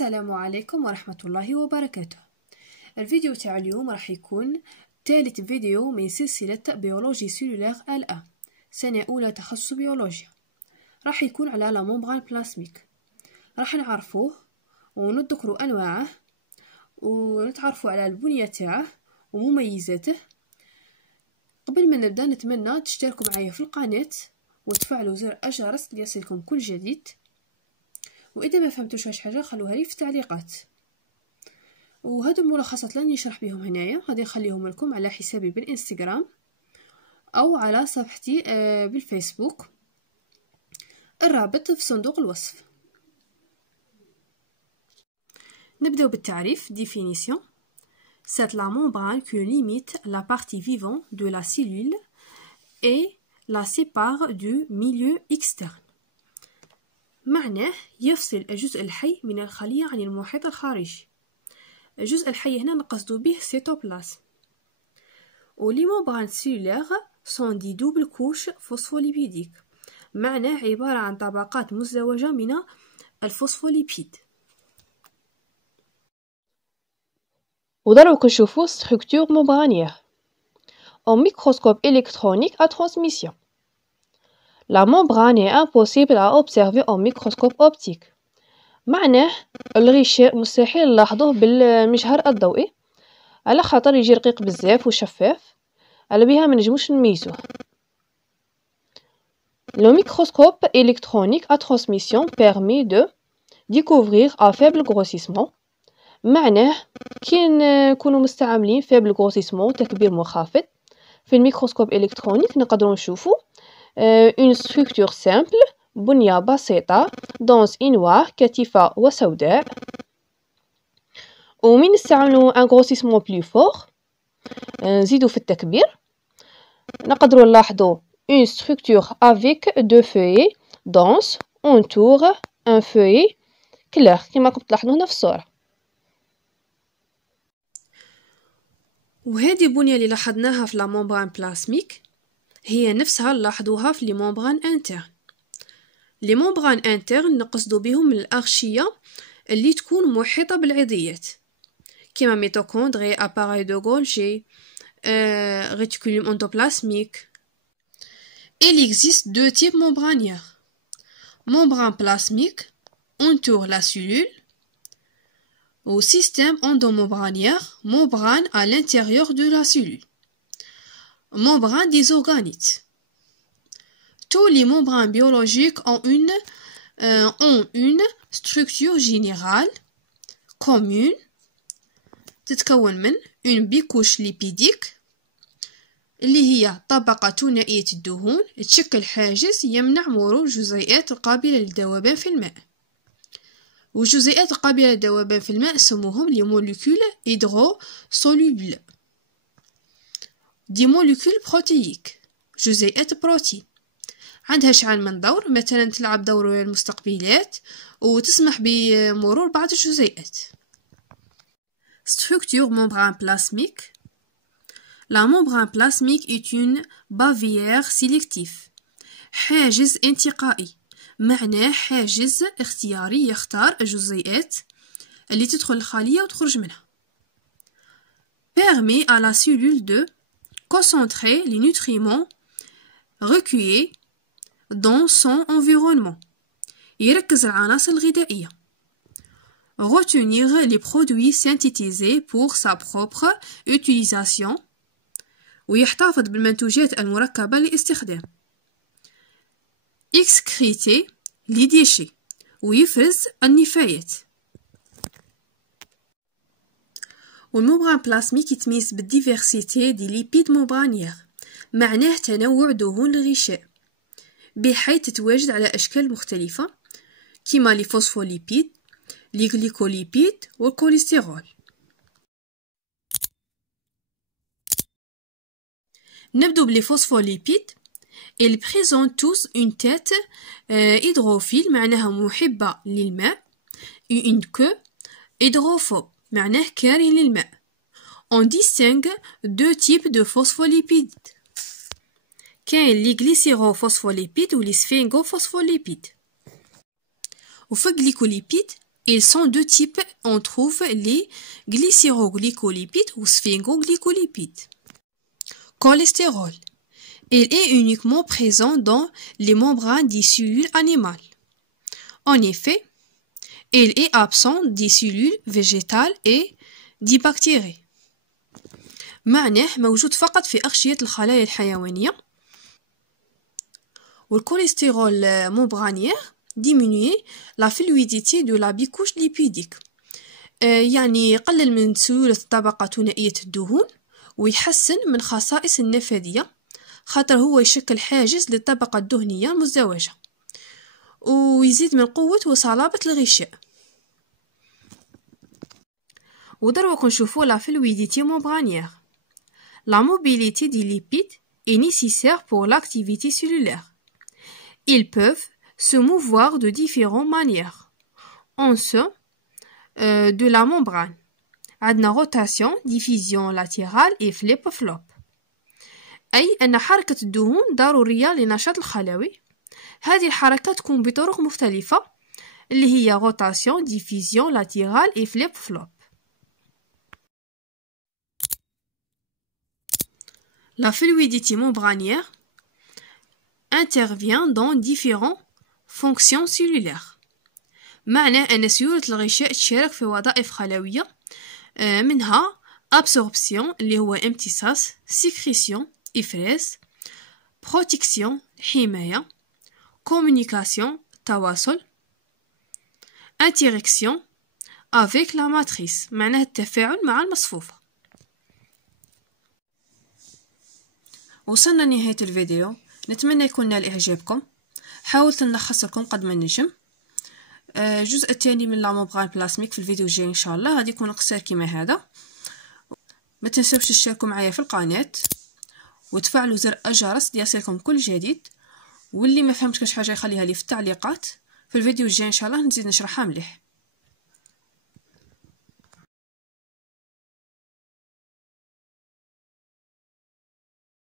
السلام عليكم ورحمة الله وبركاته. الفيديو تاع اليوم راح يكون ثالث فيديو من سلسلة بيولوجي سيلولار الأ سنة أولى تخصص بيولوجيا. راح يكون على لا ممبران بلازميك، راح نعرفوه ونذكروا أنواعه ونتعرفوا على البنية تاعه ومميزاته. قبل ما نبدأ نتمنى تشتركوا معايا في القناة وتفعلوا زر الجرس ليصلكم كل جديد، واذا ما فهمتوش اش حاجه خلوها لي في التعليقات. وهذو الملخصات اللي نشرح بهم هنايا غادي نخليهم لكم على حسابي بالانستغرام او على صفحتي بالفيسبوك، الرابط في صندوق الوصف. نبداو بالتعريف. définition: c'est la membrane qui limite la partie vivante de la cellule et la sépare du milieu externe. معناه يفصل الجزء الحي من الخلية عن المحيط الخارجي. الجزء الحي هنا نقصد به سيتوبلازم. ولي ممبران سيلولار سون دي دوبل كوش فوسفوليبيديك، معناه عبارة عن طبقات مزدوجة من الفوسفوليبيد. ودروك نشوفو ستركتور ممبرانيير au microscope électronique à transmission. La membrane est impossible à observer au microscope optique. معناه الغشاء مستحيل نلاحظوه بالمجهر الضوئي على خاطر يجي رقيق بزاف وشفاف، على بها ما نجموش نميزوه. Le microscope électronique à transmission permet de découvrir à faible grossissement. معناه كي نكونوا مستعملين faible grossissement تكبير منخفض في الميكروسكوب إلكترونيك نقدروا نشوفوا une structure simple، بنية بسيطة dense et noire، كثيفة وسوداء. ومن نستعملوا un grossissement plus fort، نزيدوا في التكبير، نقدروا نلاحظوا une structure avec deux feuillets denses entoure un feuillet clair كما راكم تلاحظوا هنا في الصورة. وهذه البنية اللي لاحظناها في لا ممبران بلازميك هي نفسها نلاحظوها في لي ممبران انترن. لي ممبران انترن نقصدو بهم الأغشية اللي تكون محيطة بالعضيات كما ميتوكوندري، اباراي دو غولجي، ريتيكولوم اندوبلازميك. Il existe deux types membranaires. Membrane plasmique entoure la cellule ou système endomembranaire, membrane à l'intérieur de la cellule. Membrane des organites. Tous les membranes biologiques ont une structure générale commune تتكون من une bicouche lipidique اللي هي طبقة ثنائية الدهون تشكل حاجز يمنع مرور الجزيئات القابلة للذوبان في الماء. والجزيئات القابلة للذوبان في الماء سموهم لي موليكول هيدروسولوبل. دي موليكول بروتييك، جزيئات بروتين، عندها شحال من دور، مثلا تلعب دور المستقبلات وتسمح بمرور بعض الجزيئات. Structure membrane plasmique. La membrane plasmique est une barrière sélective. حاجز انتقائي، معناه حاجز اختياري يختار الجزيئات اللي تدخل الخلية وتخرج منها. Permet à la cellule de concentrer les nutriments recueillis dans son environnement. يركز العناصر الغذائية. Retenir les produits synthétisés pour sa propre utilisation. ويحتفظ بالمنتوجات المركبة لاستخدام. Excréter les déchets. ويفرز النفايات. والممبران بلازميك يتميز بالديفيرسيتي دي ليبيد ممبرانيير، معناه تنوع دهون الغشاء بحيث تتواجد على أشكال مختلفة كما لي فوسفوليبيد، لي غليكوليبيد والكوليسترول. نبدو بلي فوسفوليبيد. ils présentent tous une tête hydrophile معناها محبة للماء، une queue hydrophobe معناه كاره للماء. on distingue deux types de phospholipides. كاين لي غليسيروفوسفوليبيد و لي سفينغوفوسفوليبيد. وفي الجليكوليبيد Ils sont deux types, on trouve les glycéroglycolipides ou sphingoglycolipides. Cholestérol. Il est uniquement présent dans les membranes des cellules animales. En effet, il est absent des cellules végétales et des bactéries. معناه موجود فقط في أغشية الخلايا الحيوانية. والكوليسترول membranaire diminue la fluidité de la bicouche lipidique. يعني يقلل من سيولة الطبقة ثنائية الدهون ويحسن من خصائص النفاذية، خاطر هو يشكل حاجز للطبقة الدهنية المزدوجة، ويزيد من قوة وصلابة الغشاء. ودروك نشوفو la fluidité membranaire. La mobilité des lipides est nécessaire pour l'activité cellulaire. Ils peuvent se mouvoir de différentes manières en sein de la membrane. عندنا rotation, diffusion latérale et flip-flop. أي أن حركة الدهون ضرورية لنشاط الخلوي. هذه الحركة تكون بطرق مختلفة اللي هي rotation, diffusion latérale et flip-flop. La fluidité membranaire intervient dans différentes fonctions cellulaires. معناه أن سيولة الغشاء تشارك في وظائف خلوية، منها absorption اللي هو امتصاص، sécrétion إفراز، protection حماية، communication تواصل، interaction avec la matrice معناه التفاعل مع المصفوفة. وصلنا لنهاية الفيديو، نتمنى يكون نال إعجابكم. حاولت نلخص لكم قد ما نجم. الجزء الثاني من لا ممبران بلاسميك في الفيديو الجاي ان شاء الله، غادي يكون قصير كما هذا. ما تنسوش تشتركوا معايا في القناه وتفعلوا زر الجرس ليصلكم كل جديد، واللي ما فهمش كاش حاجه يخليها لي في التعليقات. في الفيديو الجاي ان شاء الله نزيد نشرحها مليح.